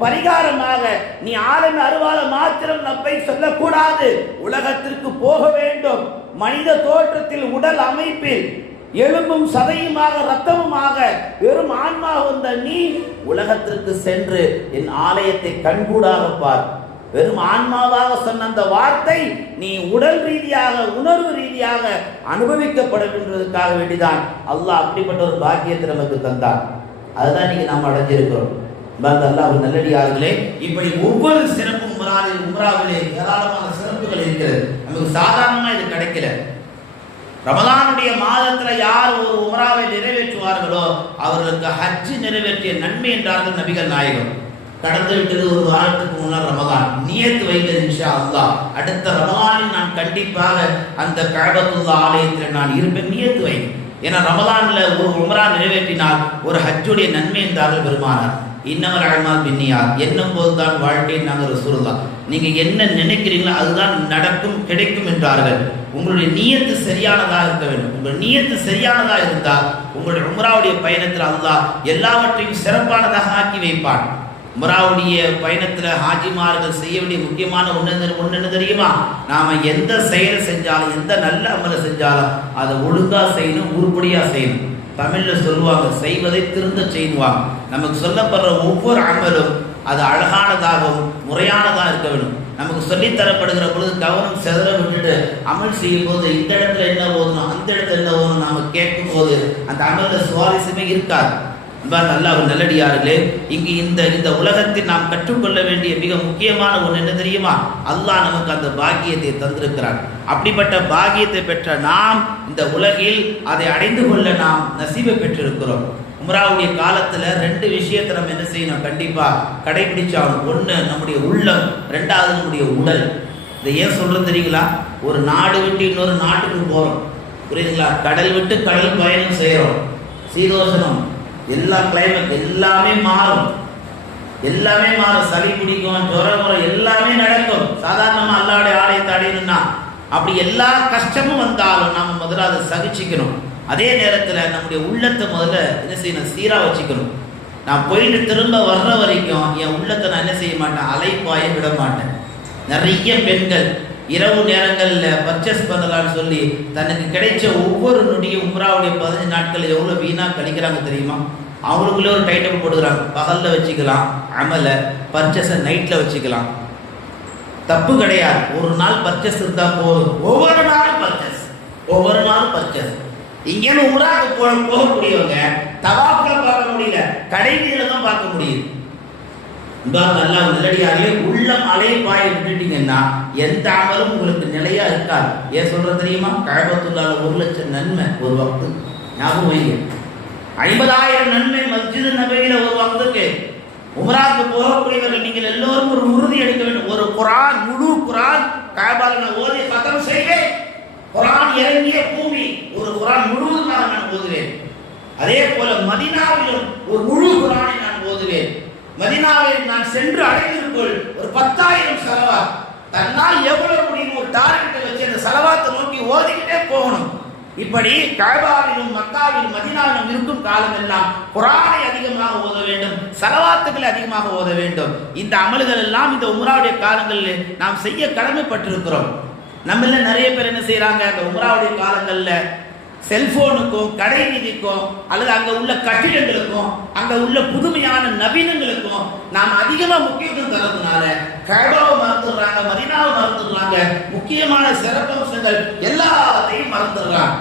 பரிகாரமாக நீ ஆலமே அருவால மாத்திரம் லப்பை சொல்லக்கூடாது, உலகத்திற்கு போக வேண்டும். மனித தோற்றத்தில் உடல் அமைப்பில் எலும்பும் சதையுமாக ரத்தமுமாக வெறும் ஆன்மா வந்த நீ உலகத்திற்கு சென்று என் ஆலயத்தை கண்கூடாக பார். வெறும் ஆன்மாவாக சொன்ன அந்த வார்த்தை நீ உடல் ரீதியாக உணர்வு ரீதியாக அனுபவிக்கப்பட வேண்டியதற்காக வேண்டிதான் அல்லாஹ் அப்படிப்பட்ட ஒரு பாக்கியத்தை நமக்கு தந்தான். அதுதான் நீங்க நாம் அடைஞ்சிருக்கிறோம். அல்லாஹ் நல்லடியார்களே, இப்படி ஒவ்வொரு சிறப்பும் உம்ராவிலே ஏராளமான சிறப்புகள் இருக்கிறது. நமக்கு சாதாரணமா இது கிடைக்கல. ரமலானுடைய மாதத்துல யார் ஒரு உம்ராவை நிறைவேற்றுவார்களோ அவர்களுக்கு ஹஜ் நிறைவேற்றிய நன்மை என்றார்கள் நபிகள் நாயகம். கடந்து விட்டது ஒரு வாரத்துக்கு முன்னால் ரமலான். நியத்து வைக்கிறது இன்ஷா அல்லாஹ், அடுத்த ரமலானில் நான் கண்டிப்பாக அந்த கஅபத்துல்லாஹ் ஆலயத்தில் நான் இருப்பேன், நியத்து வை. ஏன்னா ரமலான்ல ஒரு உம்ரா நிறைவேற்றினால் ஒரு ஹஜ்ஜுடைய நன்மை என்றார்கள் பெருமானார். இன்னமல் அஅமால் பின்னியாத், என்னும் போதுதான் வாழ்க்கை. நாங்கள் ரசூலுல்லாஹ், நீங்க என்ன நினைக்கிறீங்களோ அதுதான் நடக்கும், கிடைக்கும் என்றார்கள். உங்களுடைய நியத்து சரியானதாக இருக்க வேண்டும். உங்கள் நியத்து சரியானதாக இருந்தால் உங்களுடைய உம்ராவுடைய பயணத்தில் அல்லாஹ் எல்லாவற்றையும் சிறப்பானதாக ஆக்கி வைப்பான். உம்ராவுடைய பயணத்தில் ஹாஜிமார்கள் செய்ய வேண்டிய முக்கியமான ஒன்று என்ன தெரியுமா? நாம எந்த செயலை செஞ்சாலும், எந்த நல்ல அமலை செஞ்சாலும் அதை ஒழுங்கா செய்யணும், உருப்படியா செய்யணும். தமிழ்ல சொல்லுவாங்க, செய்வதை திருந்த செய்வாங்க. நமக்கு சொல்லப்படுற ஒவ்வொரு அமலும் அது அழகானதாகவும் முறையானதாக இருக்க வேண்டும். நமக்கு சொல்லித்தரப்படுகிற பொழுது கவனம் செதற விட்டுட்டு அமல் செய்யும் போது இந்த இடத்துல என்ன ஓதணும், அந்த இடத்துல என்ன ஓதணும் நாம கேட்கும் போது அந்த அமல சுவாரஸ்யமே இருக்காது. அல்லாஹ் நல்லடியார்களே, இங்கு இந்த உலகத்தில் நாம் கற்றுக்கொள்ள வேண்டிய மிக முக்கியமான ஒன்று என்ன தெரியுமா? அல்லாஹ் நமக்கு அந்த பாக்கியத்தை தந்திருக்கிறார். அப்படிப்பட்ட பாக்கியத்தை பெற்ற நாம் இந்த உலகில் அதை அடைந்து கொள்ள நாம் நசீபை பெற்றிருக்கிறோம். உம்ராவுடைய காலத்துல 2 விஷயத்தை நம்ம என்ன செய்யணும், கண்டிப்பா கடைபிடிச்சாகணும். ஒன்று நம்முடைய உள்ளம், 2வது நம்முடைய உடல். இதை ஏன் சொல்றது தெரியுங்களா? ஒரு நாடு விட்டு இன்னொரு நாட்டுக்கு போறோம், புரியுதுங்களா? கடல் விட்டு கடல் பயணம் செய்யறோம். சீதோஷனம், எல்லா கிளைமேட் எல்லாமே மாறும், எல்லாமே மாறும். சளி பிடிக்கும், ஜுரம் வரும், எல்லாமே நடக்கும். சாதாரணமா அல்லாஹ்வுடைய ஆலயத்தை அடையணும்னா அப்படி எல்லா கஷ்டமும் வந்தாலும் நம்ம முதல்ல அதை சகிச்சுக்கணும். அதே நேரத்தில் நம்முடைய உள்ளத்தை முதல்ல என்ன செய்யணும், சீரா வச்சுக்கணும். நான் போயிட்டு திரும்ப வர்ற வரைக்கும் என் உள்ளத்தை நான் என்ன செய்ய மாட்டேன், அலைப்பாய விட மாட்டேன். நிறைய பெண்கள் இரவு நேரங்களில் பர்ச்சேஸ் பண்ணலான்னு சொல்லி தனக்கு கிடைச்ச ஒவ்வொரு நொடியும் உம்ராவுடைய 15 நாட்கள் எவ்வளோ வீணாக கழிக்கிறாங்க தெரியுமா? அவங்களுக்குள்ளே ஒரு டைட்டம் போட்டுக்கிறாங்க, பகலில் வச்சுக்கலாம் அமலை, பர்ச்சேஸை நைட்டில் வச்சுக்கலாம். தப்பு கிடையாது, ஒரு நாள் பர்ச்சேஸ் இருந்தால் போதும். ஒவ்வொரு நாளும் பர்ச்சேஸ். இங்கேன்னு உம்ராவுக்கு போகக்கூடியவங்க தவாஃப்ல பார்க்க முடியல, கடைவீதியில தான் பார்க்க முடியுது. அல்லாஹ் நல்லடியார்களே, உள்ளம் அலைபாய விட்டுட்டீங்கன்னா எந்த அமலும் உங்களுக்கு நிலையா இருக்காது. ஏன் சொல்றது தெரியுமா? கஅபத்துல்லாஹ்ல 1 லட்சம் நன்மை ஒரு வக்து. ஞாபகம் வைங்க, 50,000 நன்மை மஸ்ஜிது நபவியில ஒரு வக்துக்கு. உம்ராவுக்கு போகக்கூடியவர்கள் நீங்கள் எல்லோரும் ஒரு உறுதி எடுக்க வேண்டும். ஒரு குர்ஆன், முழு குர்ஆன் கஅபால ஓதி கதம் செய்வேன். குர்ஆன் இறங்கிய பூமி, ஒரு குர்ஆன் முழுவதுமாக நான் ஓதுவேன். அதே போல மதீனாவிலும் ஒரு முழு குர்ஆனை நான் ஓதுவேன். மதீனாவில் நான் சென்று அடைந்திருக்குள் ஒரு 10,000 ஸலவாத், தன்னால் எவ்வளவு முடியும் ஒரு டார்கெட்டை வச்சு அந்த ஸலவாத்தை நோக்கி ஓதிக்கிட்டே போகணும். இப்படி கஅபாவிலும் மக்காவிலும் மதீனாவிலும் இருக்கும் காலம் எல்லாம் குர்ஆனை அதிகமாக ஓத வேண்டும், ஸலவாத்துகளை அதிகமாக ஓத வேண்டும். இந்த அமல்கள் எல்லாம் இந்த உம்ராவுடைய காலங்களில் நாம் செய்ய கடமைப்பட்டிருக்கிறோம். நம்மள நிறைய பேர் என்ன செய்யறாங்க, அந்த உம்ராவுடைய காலங்கள்ல செல்போனுக்கும் கடை வீதிக்கும் அல்லது அங்க உள்ள கட்டிடங்களுக்கும் அங்க உள்ள புதுமையான நவீனங்களுக்கும் நாம் அதிகமா முக்கியத்துவம் தரதுனால கஅபாவை மறந்துடுறாங்க, மதீனாவை மறந்துடுறாங்க, முக்கியமான சிறப்பம்சங்கள் எல்லாத்தையும் மறந்துடுறாங்க.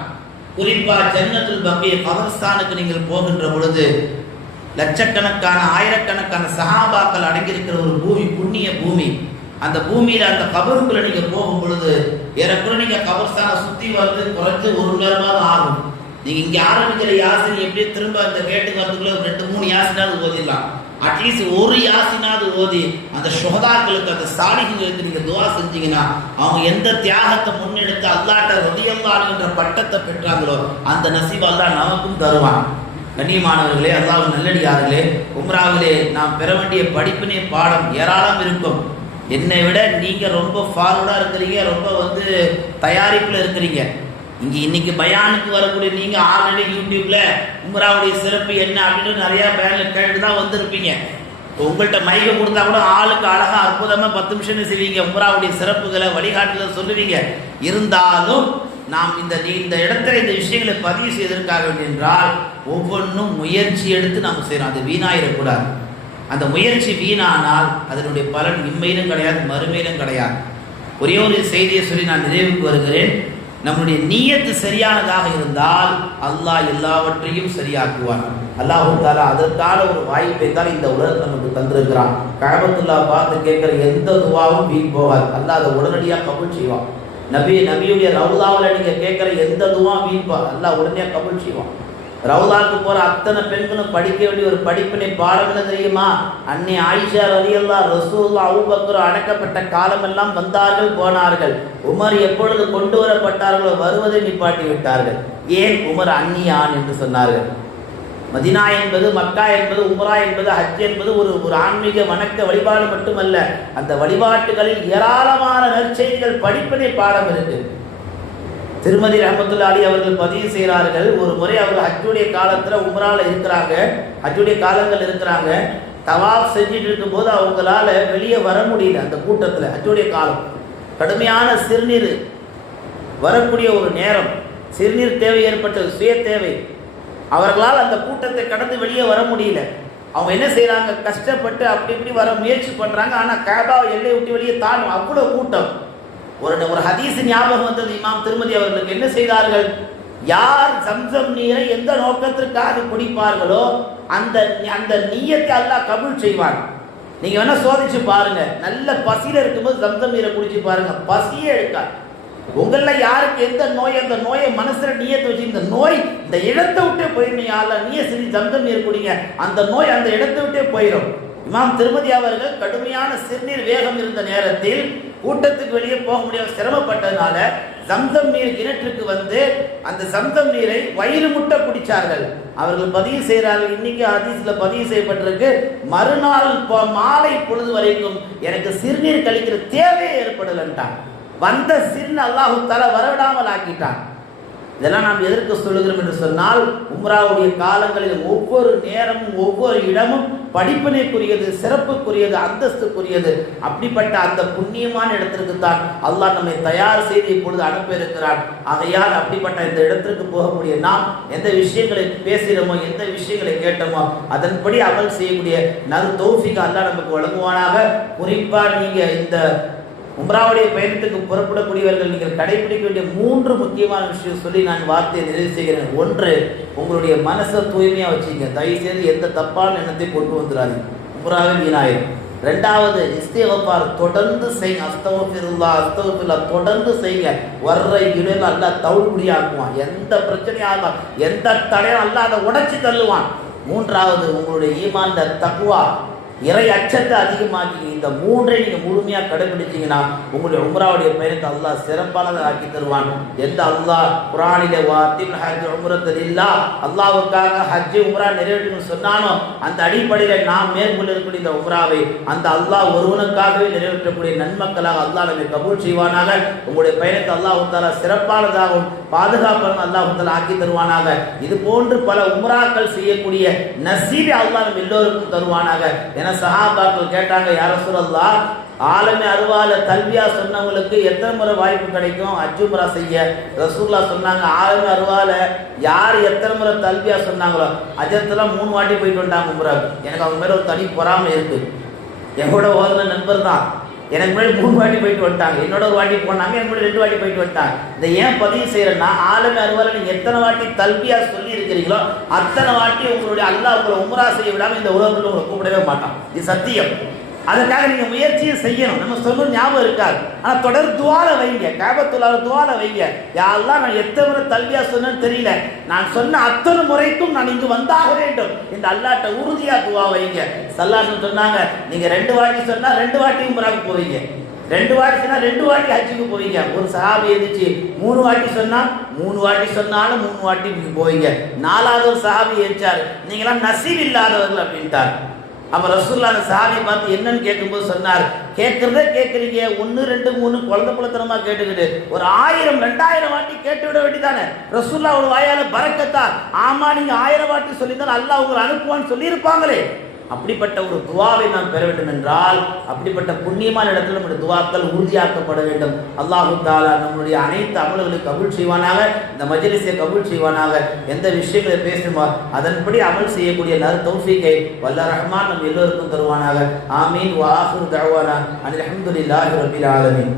குறிப்பா ஜன்னத்துல் பக்கீ கபர்ஸ்தானுக்கு நீங்கள் போகின்ற பொழுது லட்சக்கணக்கான ஆயிரக்கணக்கான சஹாபாக்கள் அடங்கியிருக்கிற ஒரு பூமி, புண்ணிய பூமி. அந்த பூமியில அந்த கபருக்குள்ள நீங்க போகும் பொழுது ஏறக்குறை நீங்க கபர்ஸ்தானை சுத்தி வந்து குறைஞ்சு 1 மணி நேரமாவது ஆகும். நீங்க இங்க ஆரம்பிக்கிற யாசின் எப்படி திரும்ப அந்த கேட்டுக்கு வரதுக்குள்ள 2-3 யாசினாவது ஓதிடலாம். அட்லீஸ்ட் ஒரு யாசினாவது ஓதி அந்த ஷுஹதாக்களுக்கு, அந்த சாலிஹீன்களுக்கு நீங்க துஆ செஞ்சீங்கன்னா அவங்க எந்த தியாகத்தை முன்னெடுத்து அல்லாஹ்ட்ட ரலியல்லாஹு என்ற பட்டத்தை பெற்றாங்களோ அந்த நசீப் அல்லாஹ் நமக்கும் தருவான். கண்ணியமானவர்களே, அல்லாஹ்வின் நல்லடியார்களே, உம்ராவிலே நாம் பெற வேண்டிய படிப்பினை பாடம் ஏராளம் இருக்கும். என்னை விட நீங்க ரொம்ப ஃபார்வர்டா இருக்கிறீங்க, ரொம்ப தயாரிப்புல இருக்கிறீங்க. இங்க இன்னைக்கு பயானுக்கு வரக்கூடிய நீங்க ஆல்ரெடி யூடியூப்ல உம்ராவுடைய சிறப்பு என்ன அப்படின்னு நிறைய பயான்ல கேட்டு தான் வந்திருப்பீங்க. உங்கள்கிட்ட மைக்க கொடுத்தா கூட ஆளுக்கு அழகா அற்புதமா 10 நிமிஷம் செய்வீங்க, உம்ராவுடைய சிறப்புகளை வழிகாட்டுதல் சொல்லுவீங்க. இருந்தாலும் நாம் இந்த இடத்துல இந்த விஷயங்களை பதிவு செய்வதற்காக என்றால் ஒவ்வொன்றும் முயற்சி எடுத்து நாம் செய்யறோம். அது வீணாயிடக்கூடாது. அந்த முயற்சி வீணானால் அதனுடைய பலன் இம்மையிலும் கிடையாது, மறுமையிலும் கிடையாது. ஒரே ஒரு செய்தியை சொல்லி நான் நிறைவுக்கு வருகிறேன். நம்முடைய நியத்து சரியானதாக இருந்தால் அல்லாஹ் எல்லாவற்றையும் சரியாக்குவான். அல்லாஹ் தஆலா அதற்கான ஒரு வாய்ப்பை தான் இந்த உலகத்தை நமக்கு தந்திருக்கிறான். கஅபத்துல்லாஹ் பார்த்து கேட்கிற எந்த துவாவும் வீண் போகாது, அல்லாஹ் அதை உடனடியாக கபூல் செய்வான். நபியுடைய ரவுலாவில் நீங்க கேட்கிற எந்த துவா வீண் அல்லாஹ் உடனடியாக கபூல் செய்வான். ரவுலாவுக்கு போற அத்தனை பெண்களும் படிக்க வேண்டிய ஒரு படிப்பினை பாடம் என்ன தெரியுமா? அன்னை ஆயிஷா ரலியல்லாஹு, ரசூலுல்லாஹ், அபூபக்கர் அடக்கப்பட்ட காலமெல்லாம் வந்தார்கள் போனார்கள். உமர் எப்பொழுது கொண்டு வரப்பட்டார்களோ வருவதை நிப்பாட்டி விட்டார்கள். ஏன்? உமர் அந்நியான் என்று சொன்னார்கள். மதினா என்பது, மக்கா என்பது, உம்ரா என்பது, ஹஜ் என்பது ஒரு ஆன்மீக வணக்க வழிபாடு மட்டுமல்ல. அந்த வழிபாட்டுகளில் ஏராளமான நற்செய்திகள் படிப்பதே பாடம் இருக்கு. திருமதி ரஹ்மத்துல்லாஹி அலைஹி அவர்கள் பதிவு செய்கிறார்கள், ஒரு முறை அவர்கள் ஹஜ்ஜுடைய காலத்தில் உம்ரால இருக்கிறாங்க, ஹஜ்ஜுடைய காலங்கள் இருக்கிறாங்க. தவாப் செஞ்சுட்டு இருக்கும்போது அவங்களால வெளியே வர முடியல. அந்த கூட்டத்தில் ஹஜ்ஜுடைய காலம், கடுமையான சிறுநீர் வரக்கூடிய ஒரு நேரம், சிறுநீர் தேவை ஏற்பட்டது, சுய தேவை. அவர்களால் அந்த கூட்டத்தை கடந்து வெளியே வர முடியல. அவங்க என்ன செய்கிறாங்க, கஷ்டப்பட்டு அப்படி இப்படி வர முயற்சி பண்ணுறாங்க. ஆனால் காபாவை எல்லை விட்டு வெளியே தாண்டும், அவ்வளோ கூட்டம். ஒரு ஹதீஸ் ஞாபகம் வந்தது இமாம் திருமதி அவர்களுக்கு. என்ன செய்தார்கள், யார் ஜம்சம் நீரை எந்த நோக்கத்திற்காக குடிப்பார்களோ அந்த அந்த நீயத்தை அல்லாஹ் கபூல் செய்வான். நீங்க வேணா சோதிச்சு பாருங்க, நல்ல பசியில இருக்கும்போது ஜம்சம் நீரை குடிச்சு பாருங்க, பசியே எடுக்காது. உங்கள யாருக்கு எந்த நோய், அந்த நோயை மனசுல நீயத்தை வச்சு, இந்த நோய் இந்த இடத்தை விட்டே போயிருந்தீங்க, நீய சரி ஜம்சம் நீர் குடிங்க, அந்த நோய் அந்த இடத்தை விட்டே போயிடும். இமாம் திருமதி அவர்கள் கடுமையான சிறுநீர் வேகம் இருந்த நேரத்தில் கூட்டத்துக்கு வெளியே போக முடியாம சிரமப்பட்டதுனால ஜம்சம் நீர் கிணற்றுக்கு வந்து அந்த ஜம்சம் நீரை வயிறு முட்டை குடிச்சார்கள். அவர்கள் பதிவு செய்கிறார்கள், இன்னைக்கு ஹதீஸ்ல பதிவு செய்யப்பட்டிருக்கு, மறுநாள் மாலை பொழுது வரைக்கும் எனக்கு சிறுநீர் கழிக்கிற தேவையே ஏற்படலன்ட்டான். வந்த சிறுநீர் அல்லாஹு தஆலா வரவிடாமல் ஆக்கிட்டான். இதெல்லாம் நாம் எதற்கு சொல்லுகிறோம் என்று சொன்னால், உம்ராவுடைய காலங்களில் ஒவ்வொரு நேரமும் ஒவ்வொரு இடமும் படிப்பினைக்குரியது, சிறப்புக்குரியது, அந்தஸ்துக்குரியது. அப்படிப்பட்ட அந்த புண்ணியமான இடத்திற்கு தான் அல்லாஹ் நம்மை தயார் செய்து இப்பொழுது அனுப்ப இருக்கிறான். ஆகையால் அப்படிப்பட்ட இந்த இடத்திற்கு போகக்கூடிய நாம் எந்த விஷயங்களை பேசுகிறோமோ, எந்த விஷயங்களை கேட்டோமோ அதன்படி அமல் செய்யக்கூடிய நல் தௌஃபீக் அல்லாஹ் நமக்கு வழங்குவானாக. குறிப்பாக நீங்க இந்த உம்ராவுடைய பயணத்துக்கு புறப்படக்கூடியவர்கள் நீங்கள் கடைபிடிக்க வேண்டிய 3 முக்கியமான விஷயம் சொல்லி நான் வார்த்தையை நிறைவு செய்கிறேன். 1, உங்களுடைய மனசை தூய்மையாக வச்சுங்க. தயவு செய்து எந்த தப்பான எண்ணத்தை கொண்டு வந்துடாது, உம்ராவே வீணாயிரும். 2வது, இஸ்திக்ஃபார் தொடர்ந்து செய்யுங்க. அஸ்தக்ஃபிருல்லாஹ் அஸ்தக்ஃபிருல்லாஹ் தொடர்ந்து செய்யுங்க. வர்ற இடையில அல்லாஹ் தௌபுடியாக்குவான். எந்த பிரச்சனையாக எந்த தடையும் அல்லாஹ் அதை உடைச்சி தள்ளுவான். 3வது, உங்களுடைய ஈமான்ல தக்வா, இறை அச்சத்தை அதிகமாக்கி இந்த 3ஐ நீங்க முழுமையா கடைபிடிச்சீங்கன்னா உங்களுடைய உம்ராவுடைய பயணத்தை அல்லாஹ் சிறப்பானதை ஆக்கி தருவான். எந்த அல்லாஹ் குர்ஆனிலே வாத்தின் ஹஜ் உம்ரத்துல்லாஹ், அல்லாஹ்வுக்காக ஹஜ் உம்ரா நிறைவேற்றணும்னு சொன்னானோ அந்த அடிப்படையில் நாம் மேற்கொள்ள இருக்கக்கூடிய இந்த உம்ராவை அந்த அல்லாஹ் ஒருவனுக்காகவே நிறைவேற்றக்கூடிய நன்மக்களாக அல்லாஹ் நம்மை கபூல் செய்வானாக. உங்களுடைய பயணத்தை அல்லாஹ் தஆலா சிறப்பானதாகவும் பாதுகாப்பான அல்லாஹ் தஆலா ஆக்கி தருவானாக. இது போன்று பல உம்ராக்கள் செய்யக்கூடிய நசீபை அல்லாஹ் நம்ம எல்லோருக்கும் தருவானாக. சஹாபாக்கள் கேட்டாங்க, யா ரசூலல்லாஹ், ஆலமே அருவால தல்பியா சொன்னவங்களுக்கு எத்தனை முறை வாய்ப்பு கிடைக்கும் ஹஜ் உம்ரா செய்ய? ரசூலுல்லாஹ் சொன்னாங்க, ஆலமே அருவால யார் எத்தனை முறை தல்பியா சொன்னாங்களோ அஜத்துல 3 வாட்டி போயிட்டு வந்தாங்க உம்ரா. எனக்கு அவங்க மேல ஒரு தனி பொறாமை இருக்கு. என்னோட ஓதுன நண்பர் தான், எனக்கு முன்னாடி 3 வாட்டி போயிட்டு வந்துட்டாங்க, என்னோட ஒரு வாட்டி போனாங்க, எனக்கு முன்னாடி 2 வாட்டி போயிட்டு வந்துட்டாங்க. இதை ஏன் பதிவு செய்யறேன்னா, ஆலமே அருவால நீங்க எத்தனை வாட்டி தல்பியா சொல்லி இருக்கிறீங்களோ அத்தனை வாட்டி உங்களுடைய அல்லாஹ் உங்களை உம்ரா செய்ய விடாம இந்த உலகத்தில் உங்களை கூப்பிடவே மாட்டான். இது சத்தியம். அதுக்காக நீங்க முயற்சியை செய்யணும். நம்ம சொல்லும் ஞாபகம் இருக்காது, ஆனா தொடர் துவால வைங்க. காபத்துல்லாஹ் துவால வைங்க. யா அல்லாஹ், நான் எத்தனை முறை தல்பியா சொன்னேன்னு தெரியல, நான் சொன்ன அத்தனை முறைக்கும் நான் இங்கு வந்தாக வேண்டும். இந்த அல்லாஹ்ட்ட உறுதியா துவா வைங்க. ஸல்லல்லாஹு சொன்னாங்க, நீங்க 2 வாட்டி சொன்னா 2 வாட்டி உம்ராக்கு போவீங்க, 2 வாட்டி சொன்னா 2 வாட்டி ஹஜ்ஜுக்கு போவீங்க. ஒரு சஹாபி எழுந்துச்சு 3 வாட்டி சொன்னா 3 வாட்டி சொன்னாலும் 3 வாட்டி போவீங்க. 4வது ஒரு சஹாபி எழுந்தார், நீங்களாம் நசீப் இல்லாதவர்கள் அப்படின்ட்டார். அப்ப ரசூலுல்லாஹ் அந்த சஹாபியை பார்த்து என்னன்னு கேட்கும்போது சொன்னார், கேட்கறதே கேட்கறீங்க, 1 2 3 குழந்தை புலத்தனமா கேட்டுக்கிட்டு ஒரு 1000 2000 வாட்டி கேட்டு விட வேண்டியதானே? ரசூலுல்லாஹ் ஒரு வாயால பரக்கத்தா, ஆமா நீங்க 1000 வாட்டி சொல்லியிருந்தால் அல்லாஹ் உங்களை அனுப்புவான்னு சொல்லியிருப்பாங்களே. அப்படிப்பட்ட ஒரு துவாவை நாம் பெற வேண்டும் என்றால், அப்படிப்பட்ட புண்ணியமான இடத்துல நம்முடைய துவாக்கள் உறுதியாக்கப்பட வேண்டும். அல்லாஹு தஆலா நம்முடைய அனைத்து அமல்களை கபூல் செய்வானாக, இந்த மஜ்லிஸை கபூல் செய்வானாக. எந்த விஷயங்களை பேசுமோ அதன்படி அமல் செய்யக்கூடிய நல் தௌஃபீகை வல்ல ரஹ்மான் நம் எல்லோருக்கும் தருவானாக. ஆமீன். வ ஆகிரு தஅவானா அனில் ஹம்துலில்லாஹி ரப்பில் ஆலமீன்.